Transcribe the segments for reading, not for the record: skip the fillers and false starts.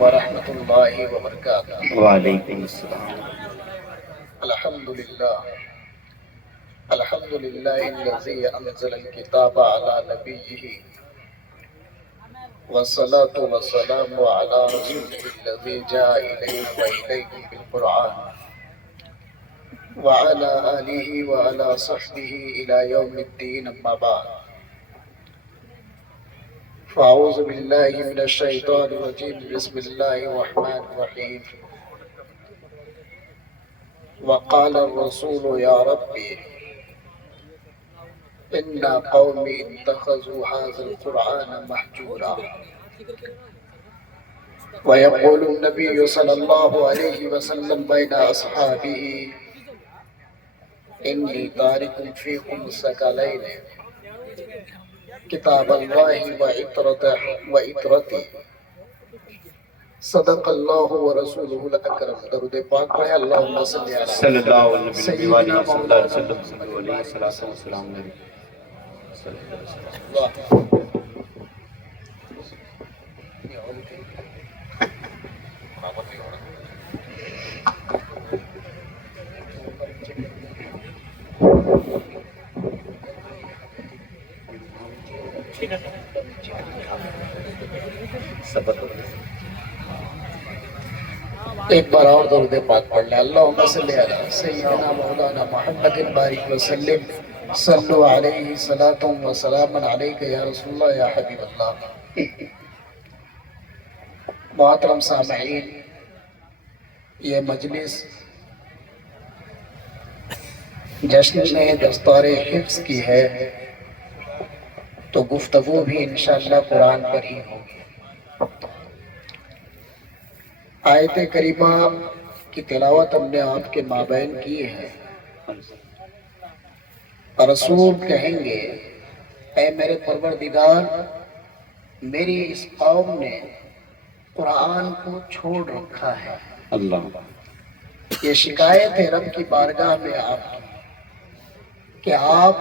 ورحمۃ اللہ وبرکاتہ۔ وعلیکم السلام۔ الحمد للہ الذی انزل الکتاب علی نبیہ والصلاة والسلام علی رسولہ الذی جاء الینا والیکم بالقرآن وعلى آلہ وعلى صحبہ الی یوم الدین، اما بعد فاعوذ باللہ من الشیطان الرجیم، بسم اللہ الرحمن الرحیم۔ وقال الرسول یا ربی ان قوم اتخذوا هذا القرآن مهجورا، ويقول النبي صلى الله عليه وسلم بين أصحابه إني تارك فيكم الثقلين کتاب اللہ وعطرتی، صدق اللہ ورسولہ الاکرم۔ درود پاک پڑھے، اللہم صلی صلی اللہ علیہ وسلم سیدنا صلی اللہ مولانا علیہ وسلم صلی اللہ علیہ وسلم۔ ایک بار اور درود پاک پڑھ لیں، اللہم صلی علی سیدنا مولانا محمد بارک وسلم، صلو علیہ صلاۃ و سلام علیک یا رسول اللہ یا حبیب اللہ۔ محترم سامعین، یہ مجلس جشن میں دستار حفظ کی ہے، تو گفتگو بھی انشاءاللہ قرآن پر ہی ہوگی۔ آیت کریمہ کی تلاوت ہم نے آپ کے مابین کی ہے۔ رسول کہیں گے، اے میرے پروردگار، میری اس قوم نے قرآن کو چھوڑ رکھا ہے۔ اللہ، یہ شکایت ہے رب کی بارگاہ میں آپ کی کہ آپ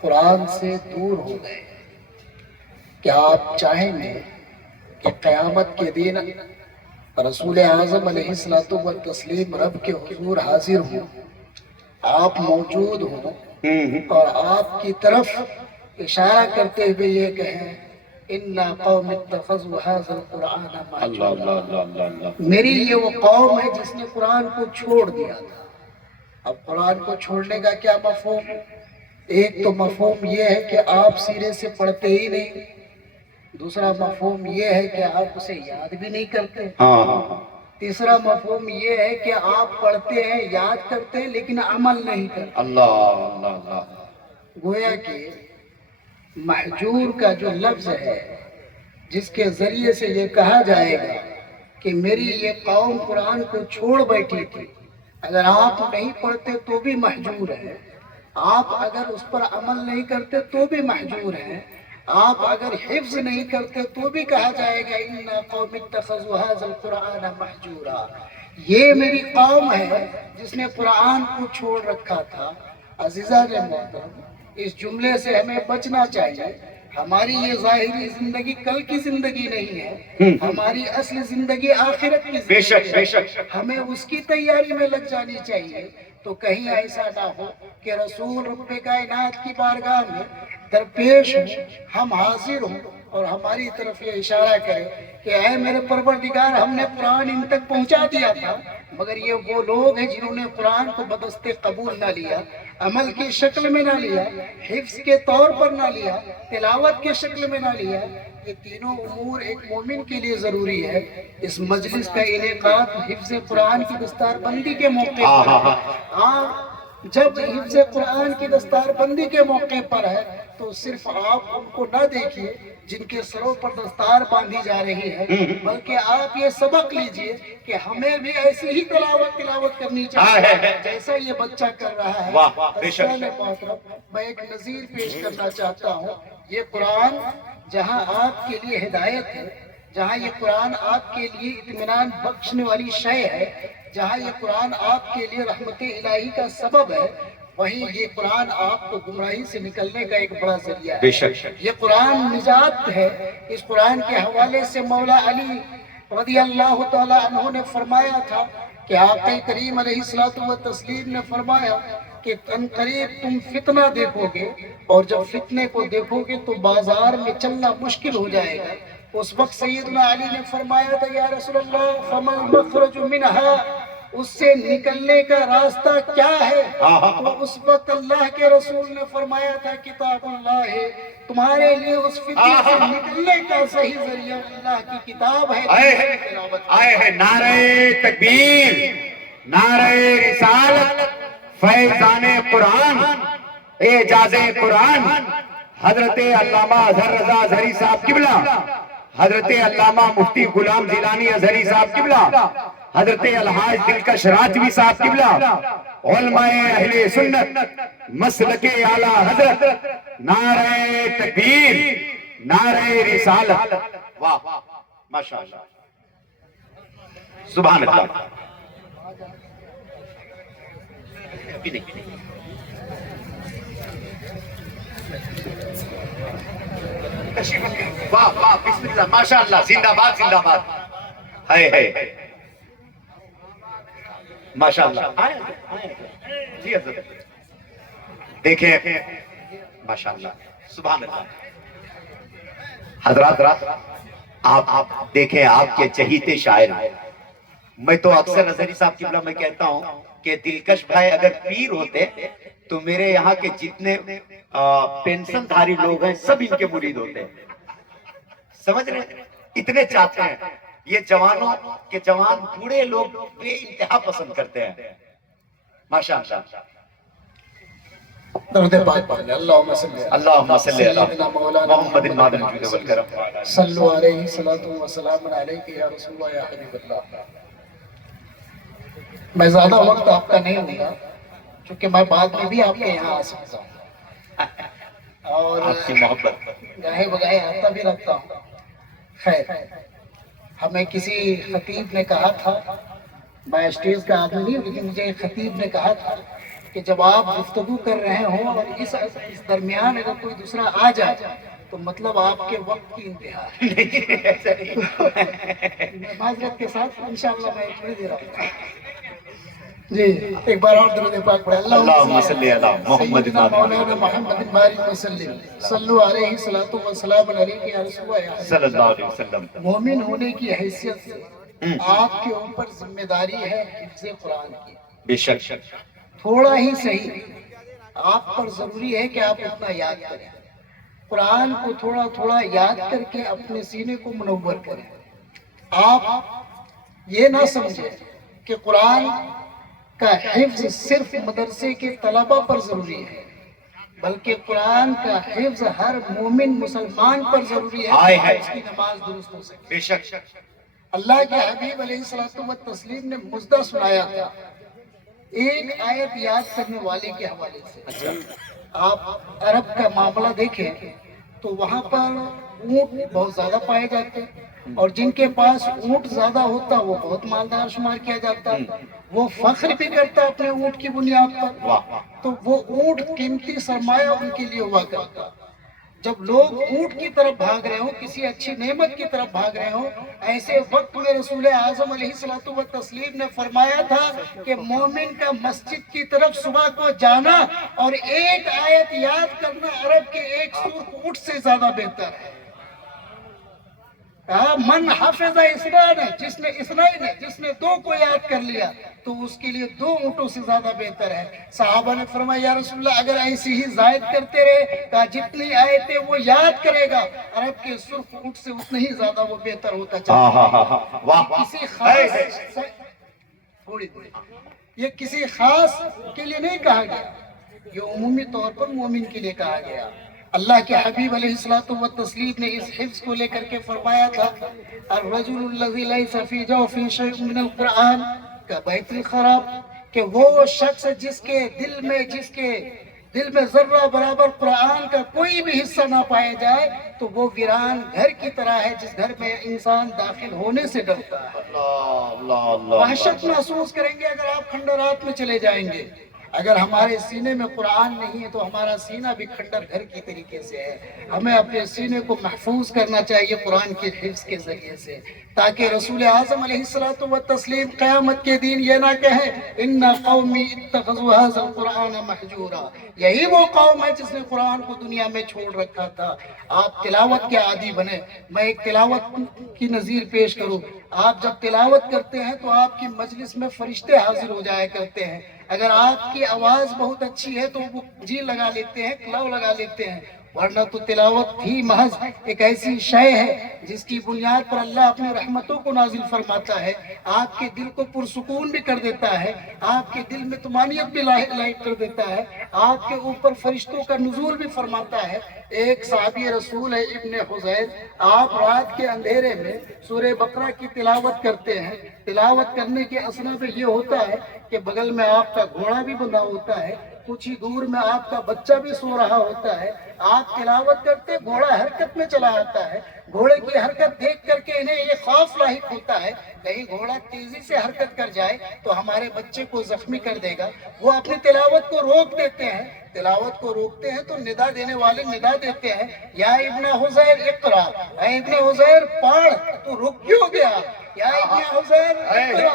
قرآن سے دور ہو گئے۔ کیا آپ چاہیں گے کہ قیامت کے دن رسول اعظم علیہ السلام رب کے حضور حاضر ہوں، آپ موجود ہوں اور آپ کی طرف اشارہ کرتے ہوئے یہ کہیں اِنَّا قَوْمِ اتَّخَذُوا هَذَا الْقُرْآنَ اللہ، مَهْجُورًا۔ اللہ، اللہ، اللہ، اللہ۔ میری یہ وہ قوم ہے جس نے قرآن کو چھوڑ دیا تھا۔ اب قرآن کو چھوڑنے کا کیا مفہوم؟ ایک تو مفہوم یہ ہے کہ آپ سیرے سے پڑھتے ہی نہیں، دوسرا مفہوم یہ ہے کہ آپ اسے یاد بھی نہیں کرتے، تیسرا مفہوم یہ ہے کہ آپ پڑھتے ہیں، یاد کرتے ہیں، لیکن عمل نہیں کرتے۔ اللہ، اللہ، اللہ۔ گویا کہ محجور کا جو لفظ ہے، جس کے ذریعے سے یہ کہا جائے گا کہ میری یہ قوم قرآن کو چھوڑ بیٹھی تھی، اگر آپ نہیں پڑھتے تو بھی محجور ہیں، آپ اگر اس پر عمل نہیں کرتے تو بھی محجور ہیں، آپ اگر حفظ نہیں کرتے تو بھی کہا جائے گا اِنَّا قَوْمِ اتَّخَذُوا هَذَا الْقُرْآنَ مَهْجُورًا۔ یہ میری قوم ہے جس نے قرآن کو چھوڑ رکھا تھا۔ عزیزان محترم، اس جملے سے ہمیں بچنا چاہیے۔ ہماری یہ ظاہری زندگی کل کی زندگی نہیں ہے، ہماری اصل زندگی آخرت کی بے شک، زندگی بے ہے۔ شک۔ ہمیں اس کی تیاری میں لگ جانی چاہیے، تو کہیں ایسا نہ ہو کہ رسول رب کائنات کی بارگاہ میں درپیش ہوں، ہم حاضر ہوں اور ہماری طرف یہ اشارہ کرے کہ اے میرے پروردگار، ہم نے قرآن ان تک پہنچا دیا تھا، مگر یہ وہ لوگ ہیں جنہوں نے قرآن کو بدست قبول نہ لیا، عمل کی شکل میں نہ لیا، حفظ کے طور پر نہ لیا، تلاوت کے شکل میں نہ لیا۔ یہ تینوں امور ایک مومن کے لیے ضروری ہے۔ اس مجلس کا انعقاد حفظ قرآن کی دستار بندی کے موقع پر ہے۔ جب حفظ قرآن کی دستار بندی کے موقع پر ہے تو صرف آپ ان کو نہ دیکھیے جن کے سروں پر دستار باندھی جا رہی ہے، بلکہ آپ یہ سبق لیجئے کہ ہمیں بھی ایسی ہی تلاوت کرنی چاہیے جیسا یہ بچہ کر رہا ہے۔ عزیزان محترم، میں ایک نظیر پیش کرنا چاہتا ہوں۔ یہ قرآن جہاں آپ کے لیے ہدایت ہے، جہاں یہ قرآن آپ کے لیے اطمینان بخشنے والی شے ہے، جہاں یہ قرآن آپ کے لیے رحمت الہی کا سبب ہے، وہیں یہ قرآن آپ کو گمراہی سے نکلنے کا ایک بڑا ذریعہ ہے۔ بے شک۔ یہ قرآن نجات ہے۔ اس قرآن کے حوالے سے مولا علی رضی اللہ تعالیٰ عنہ نے فرمایا تھا کہ آقا کریم علیہ الصلوۃ والتسلیم نے فرمایا کہ ان قریب تم فتنہ دیکھو گے، اور جب فتنے کو دیکھو گے تو بازار میں چلنا مشکل ہو جائے گا۔ اس وقت سیدنا علی نے فرمایا تھا یا رسول اللہ فما المخرج منہا، اس سے نکلنے کا راستہ کیا ہے؟ تو اس وقت اللہ کے رسول نے فرمایا تھا کتاب اللہ ہے، تمہارے لیے اس فتنے سے نکلنے کا صحیح ذریعہ اللہ کی کتاب ہے۔ آئے ہے نعرہ تکبیر، نعرہ رسالت، فیضان قرآن، اعجاز قرآن، حضرت علامہ اظہر رضا اظہری صاحب قبلہ، حضرت علامہ مفتی غلام جیلانی اظہری صاحب قبلہ، حضرت الحاج دلکش راجوی صاحب قبلہ، علماء اہل سنت مسلک اعلیٰ حضرت، نعرہ تکبیر، نعرہ رسالت۔ واہ ماشاءاللہ، سبحان اللہ۔ واہ واہ، بسم اللہ، ماشاءاللہ، زندہ باد زندہ باد، ہے ماشاءاللہ۔ جی حضرت دیکھیں، ماشاءاللہ، سبحان اللہ۔ حضرات آپ دیکھیں، آپ کے چہیتے شاعر ہیں۔ میں تو اکثر اظہری صاحب قبلہ میں کہتا ہوں کہ دلکش بھائی اگر پیر ہوتے تو میرے یہاں کے جتنے پینشن دھاری لوگ ہیں سب ان کے مرید ہوتے ہیں، سمجھ رہے ہیں؟ اتنے چاہتے ہیں یہ جوانوں کے، جوان بوڑھے لوگ بے انتہا پسند کرتے ہیں، ماشاءاللہ۔ درود پاک پڑھیں، اللہم صلی اللہم صلی علی سیدنا مولانا محمد المادن الجود والکرم، صلو علیہ صلاۃ و سلام علیک یا رسول اللہ یا حبیب اللہ۔ میں زیادہ وقت آپ کا نہیں ہوں گا چونکہ میں بعد میں بھی آپ کے یہاں آ سکتا ہوں اور آپ کی محبت، گاہے بگاہے آتا بھی رکھتا ہوں۔ خیر، ہمیں کسی خطیب نے کہا تھا، میں اسٹیج کا آدمی نہیں ہوں لیکن مجھے ایک خطیب نے کہا تھا کہ جب آپ گفتگو کر رہے ہوں اور اس درمیان اگر کوئی دوسرا آ جائے تو مطلب آپ کے وقت کی انتہا ہے۔ میں معذرت کے ساتھ انشاءاللہ میں تھوڑی دیر آؤں۔ جی ایک بار اور درود پاک پڑھیں، اللہم صلی علی محمد سیدنا مولانا محمد بارک وسلم، صلو علیہ صلاۃ و سلام علیک یا رسول اللہ یا حبیب صلی اللہ علیہ وسلم۔ مومن ہونے کی حیثیت سے آپ کے اوپر ذمہ داری ہے حفظ قرآن کی۔ بے شک، تھوڑا ہی صحیح آپ پر ضروری ہے کہ آپ اتنا یاد کریں، قرآن کو تھوڑا تھوڑا یاد کر کے اپنے سینے کو منور کریں۔ آپ یہ نہ سمجھیں کہ قرآن کا حفظ صرف مدرسے کے طلبہ پر ضروری ہے، بلکہ قرآن کا حفظ ہر مومن مسلمان پر ضروری ہے کہ اس کی نماز درست ہو سکے۔ بے شک، اللہ کے حبیب علیہ الصلوۃ والتسلیم نے مژدہ سنایا تھا ایک آیت یاد کرنے والے کے حوالے سے۔ آپ عرب کا معاملہ دیکھیں تو وہاں پر اونٹ بہت زیادہ پائے جاتے ہیں، اور جن کے پاس اونٹ زیادہ ہوتا وہ بہت مالدار شمار کیا جاتا، وہ فخر بھی کرتا اپنے اونٹ کی بنیاد پر، تو وہ اونٹ قیمتی سرمایہ ان کے لیے ہوا کرتا۔ جب لوگ اونٹ کی طرف بھاگ رہے ہوں، کسی اچھی نعمت کی طرف بھاگ رہے ہوں، ایسے وقت میں رسول اعظم علیہ الصلوۃ والتسلیم نے فرمایا تھا کہ مومن کا مسجد کی طرف صبح کو جانا اور ایک آیت یاد کرنا عرب کے ایک سرخ اونٹ سے زیادہ بہتر ہے۔ من حفظ اسنان، جس نے دو کو یاد کر لیا تو اس کے لیے 2 اونٹوں سے زیادہ بہتر ہے۔ صحابہ نے فرمایا یا رسول اللہ اگر ایسی ہی زائد کرتے رہے کہا جتنی آیتیں وہ یاد کرے گا عرب کے سرخ اونٹ سے اتنا ہی زیادہ وہ بہتر ہوتا چاہتا ہے۔ یہ کسی خاص کے لیے نہیں کہا گیا، یہ عمومی طور پر مومن کے لیے کہا گیا۔ اللہ کے حبیب علیہ الصلوۃ والتسلیم نے اس حفظ کو لے کر کے فرمایا تھا الرجل الذی لیس فی جوفہ شیء من القرآن کبیت الخراب، کہ وہ شخص جس کے دل میں ذرہ برابر قرآن کا کوئی بھی حصہ نہ پایا جائے تو وہ ویران گھر کی طرح ہے جس گھر میں انسان داخل ہونے سے ڈرتا ہے۔ وحشت محسوس کریں گے اگر آپ کھنڈرات میں چلے جائیں گے، अगर हमारे सीने में कुरान नहीं है तो हमारा सीना भी खंडर घर की तरीके से है। हमें अपने सीने को महफूज करना चाहिए कुरान के हिफ्ज़ के जरिए से, ताकि रसूल आज़म अलैहिस्सलातु व तस्लीम क़यामत के दिन ये ना कहें इन्ना कौमी इत्तख़ज़ू हाज़ल कुरान महजूरा, यही वो कौम है जिसने कुरान को दुनिया में छोड़ रखा था। आप तिलावत के आदी बने। मैं एक तिलावत की नज़ीर पेश करूं। आप जब तिलावत करते हैं तो आपकी मजलिस में फरिश्ते हाजिर हो जाया करते हैं। अगर आपकी आवाज़ बहुत अच्छी है तो वो जी लगा लेते हैं, क्लव लगा लेते हैं, वरना तो तिलावत ही महज एक ऐसी शय है जिसकी बुनियाद पर अल्लाह अपनी रहमतों को नाजिल फरमाता है, आपके दिल को पुरसुकून भी कर देता है, आपके दिल में तुमानियत भी लाइट कर देता है, आपके ऊपर फरिश्तों का नुज़ूल भी फरमाता है। एक साहबी रसूल है इब्ने हुज़ैर, आप रात के अंधेरे में सूरह बकरा की तिलावत करते हैं। तिलावत करने के असना में ये होता है कि बगल में आपका घोड़ा भी बंधा होता है, कुछ ही दूर में आपका बच्चा भी सो रहा होता है। आप तिलावत करते घोड़ा हरकत में चला आता है। घोड़े की हरकत देख करके इन्हें ये खौफ लाहिक होता है कहीं घोड़ा तेजी से हरकत कर जाए तो हमारे बच्चे को जख्मी कर देगा। वो अपनी तिलावत को रोक देते हैं। तिलावत को रोकते हैं तो निदा देने वाले निदा देते हैं, या इब्ने हुज़ैर इक़रा, ऐ इब्ने हुज़ैर पढ़, तो रुक क्यों गया? या इब्ने हुज़ैर इक़रा,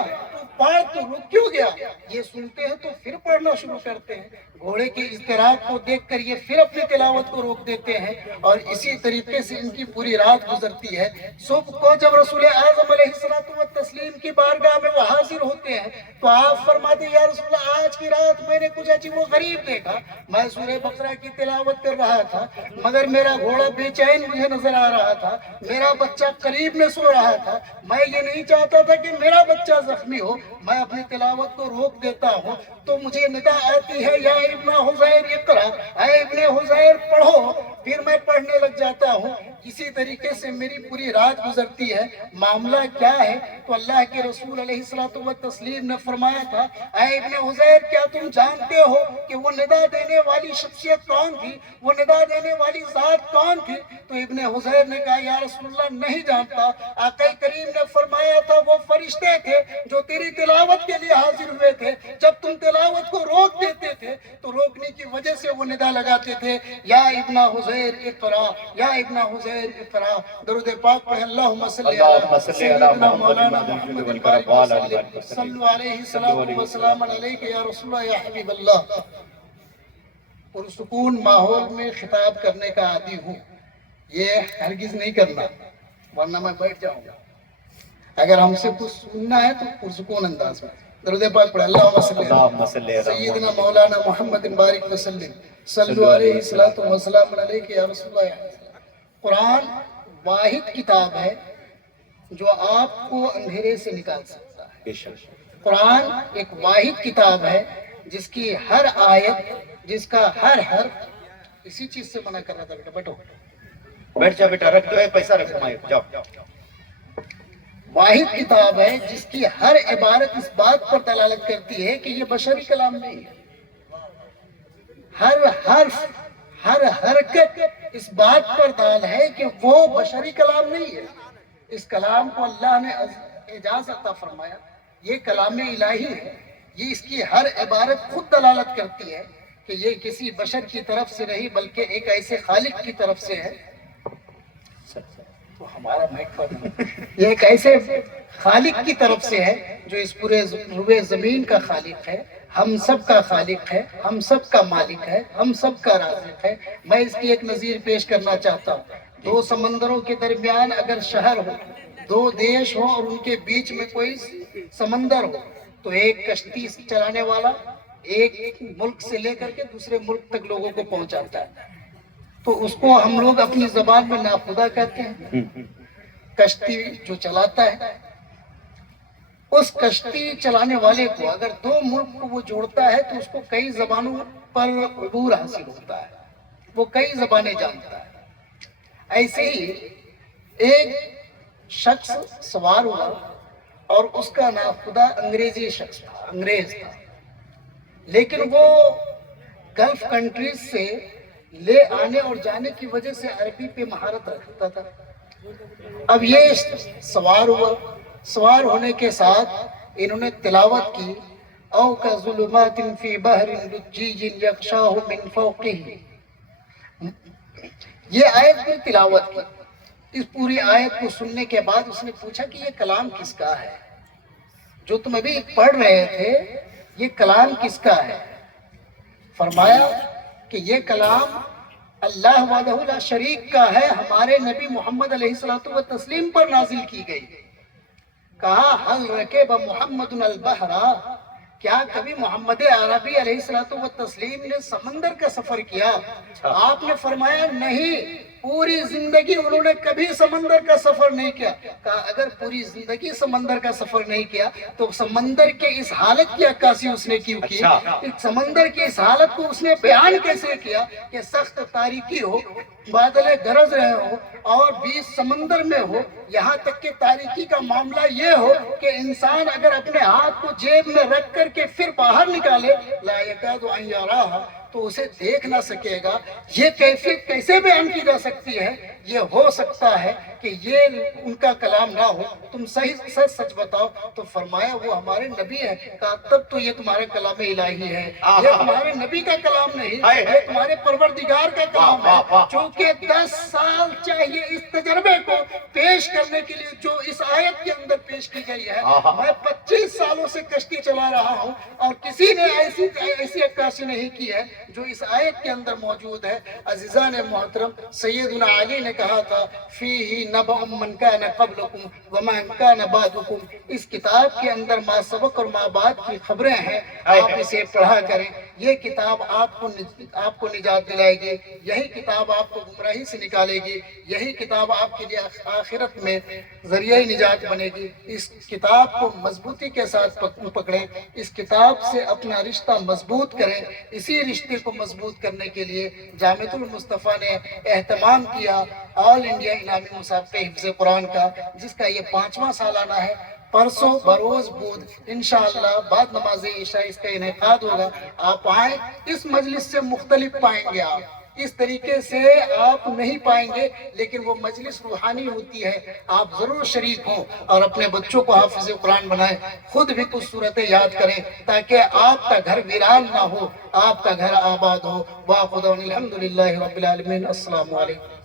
पढ़ तो रुक क्यों गया? ये सुनते हैं तो फिर पढ़ना शुरू करते हैं। घोड़े के इज़्तिराब को देखकर ये फिर अपनी तिलावत को रोक देते हैं और इसी तरीके से इनकी पूरी रात गुजरती है। सुबह को जब रसूल आज़म अलैहिस्सलातु व तस्लीम की बारगाह में वो हाजिर होते हैं तो आप फरमाते या रसूल अल्लाह, आज की रात मैंने कुछ अजीब व गरीब देखा। मैं सूरह बकरा की तिलावत कर रहा था मगर मेरा घोड़ा बेचैन मुझे नजर आ रहा था, मेरा बच्चा करीब में सो रहा था। मैं ये नहीं चाहता था कि मेरा बच्चा जख्मी हो, मैं अपनी तिलावत को रोक देता हूँ तो मुझे निदा आती है या इब्ने हुज़ैर इक़रा, ऐ इब्ने हुज़ैर पढ़ो, फिर मैं पढ़ने लग जाता हूँ। इसी तरीके से मेरी पूरी रात गुजरती है। मामला क्या है? तो अल्लाह के रसूल अलैहिस्सलातु व तस्लीम ने फरमाया था, ऐ इब्ने हुज़ैर, क्या तुम जानते हो कि वो निदा देने वाली शख्सियत कौन थी, वो निदा देने वाली जात कौन थी? तो इब्ने हुज़ैर ने कहा, या रसूलल्लाह, नहीं जानता। आक़ा करीम ने फरमाया था, वो फरिश्ते थे जो तेरी तिलावत के लिए हाजिर हुए थे। जब तुम तिलावत को रोक देते थे तो रोकने की वजह से वो निदा लगाते थे, या इब्ने हुज़ैर इक़रा, या इब्ने हुज़ैर इक़रा। दरूद पाक पढ़े, अल्लाहुम्मा सल्ली अला सय्यिदिना मौलाना मुहम्मद सल्लल्लाहु अलैहि सल्लल्लाहु व सल्लम अलैहि या रसूलल्लाह या हबीबल्लाह। पुरसुकून माहौल में खिताब करने का आदी हूँ, ये हरगिज नहीं करना वरना मैं बैठ जाऊंगा। अगर हमसे कुछ सुनना है तो पुरसुकून अंदाज में दरूद पाक पढ़े, अल्लाहुम्मा सल्ली अला सय्यिदिना मौलाना मुहम्मद बारिक वसल्लम सल्लल्लाहु अलैहि सल्लल्लाहु व सल्लम अलैहि या रसूलल्लाह। कुरान वाहिद किताब है जो आपको अंधेरे से निकाल सकता है। कुरान एक वाहिद किताब है जिसकी हर आयत, जिसका हर हर्फ, इसी चीज से मना कर रहा था बेटा, बैठो बैठ जा बेटा, रख दो है पैसा, रखो माइक, जाओ। वाहिद किताब है जिसकी हर इबारत इस बात पर दलालत करती है कि ये बशरी कलाम नहीं है। हर हर्फ, हर हरकत इस बात पर दाल है कि वो बशरी कलाम नहीं है। इस कलाम को अल्लाह ने इजाज़त अता फरमाया, ये कलाम इलाही है। ये इसकी हर इबारत खुद दलालत करती है कि ये किसी बशर की तरफ से नहीं बल्कि एक ऐसे खालिक की तरफ से है। तो हमारा माइक पर ये एक ऐसे खालिक की तरफ से है जो इस पूरे रुए जमीन का खालिक है, हम सब का खालिक है, हम सब का मालिक है, हम सब का राज़िक है। मैं इसकी एक नज़ीर पेश करना चाहता हूँ। दो समंदरों के दरमियान अगर शहर हो, दो देश हो और उनके बीच में कोई समंदर हो, तो एक कश्ती चलाने वाला एक मुल्क से लेकर के दूसरे मुल्क तक लोगों को पहुंचाता है, तो उसको हम लोग अपनी जबान में नाखुदा कहते हैं। कश्ती जो चलाता है, उस कश्ती चलाने वाले को अगर दो मुल्क को वो जोड़ता है तो उसको कई जबानों पर अबूर हासिल होता है, वो कई जबानें जानता है। ऐसे ही एक शख्स सवार हुआ और उसका नाखुदा अंग्रेजी शख्स था, अंग्रेज था, लेकिन वो गल्फ कंट्रीज से ले आने और जाने की वजह से अरबी पे महारत रखता था। अब ये सवार हुआ, सवार होने के साथ इन्होंने तिलावत की, औ कज़ुलुमातिन फ़ी बहरिन लुज्जीजिन यग़शाहु मिन फ़ौक़िही। ये आयत की तिलावत की। इस पूरी आयत को सुनने के बाद उसने पूछा कि ये कलाम किसका है, जो तुम अभी पढ़ रहे थे, ये कलाम किसका है? फरमाया कि ये कलाम अल्लाह वहदहु ला शरीक का है, हमारे नबी मोहम्मद अलैहिस्सलातु व तस्लीम पर नाजिल की गई। कहा हल रकेब मुहम्मदुन अल बहरा, क्या कभी मोहम्मद अरबी अलैहिस्सलातु व तस्लीम ने समंदर का सफर किया? आपने फरमाया नहीं, पूरी जिंदगी उन्होंने कभी समंदर का सफर नहीं किया। कहा अगर पूरी जिंदगी समंदर का सफर नहीं किया तो समंदर के इस हालत की अक्कासी उसने क्यों की? इस समंदर की इस हालत को उसने बयान कैसे किया कि सख्त तारीकी हो, बादल गरज रहे हो और बीच समंदर में हो, यहाँ तक कि तारीकी का मामला ये हो कि इंसान अगर अपने हाथ को जेब में रख करके फिर बाहर निकाले, ला यकादु अन यराहा, तो उसे देख ना सकेगा। ये कैफियत कैसे बयान की जा सकती है? ये हो सकता है कि ये उनका कलाम ना हो। तुम सही सच सच बताओ। तो फरमाया वो हमारे नबी है। कहा तब तो ये तुम्हारा कलाम इलाही है, ये तुम्हारे नबी का कलाम नहीं, ये तुम्हारे परवरदिगार का कलाम है। चूंकि 10 साल चाहिए इस तजर्बे को पेश करने के लिए जो इस आयत के अंदर पेश की गई है। मैं 25 सालों से कश्ती चला रहा हूँ और किसी ने ऐसी अक्कासी नहीं की है जो इस आयत के अंदर मौजूद है। अज़ीज़ान मोहतरम, सैयदना अली ने कहा था फीही नबअम मन कान क़ब्लकुम व मन कान बादुकुम। इस किताब के अंदर मा सबक और मा बाद की खबरें हैं, आप इसे पढ़ा करें। ये किताब आपको निजात दिलाएगी, यही किताब आपको गुमराही से निकालेगी, यही किताब आपके लिए आखिरत में जरिए निजात बनेगी। इस किताब को मजबूती के साथ पकड़ें, इस किताब से अपना रिश्ता मजबूत करें। इसी रिश्ते को मजबूत करने के लिए जामिअतुल मुस्तफ़ा ने एहतमाम किया ऑल इंडिया इनामी मुसाबक़े हिफ्ज़ कुरान का, जिसका ये 5वां सालाना है। परसों बरोज बुध इंशाअल्लाह बाद नमाज इशा इसका इनेकाद होगा। आप आए, इस मजलिस से मुख्तलिफ पाएंगे। आप इस तरीके से आप नहीं पाएंगे, लेकिन वो मजलिस रूहानी होती है। आप जरूर शरीक हों और अपने बच्चों को हाफिज़ कुरान बनाएं, खुद भी कुछ सूरतें याद करें ताकि आपका घर वीरान ना हो, आपका घर आबाद हो। वाखुदा अल्हम्दुलिल्लाहि रब्बिल आलमीन। अस्सलामु अलैकुम।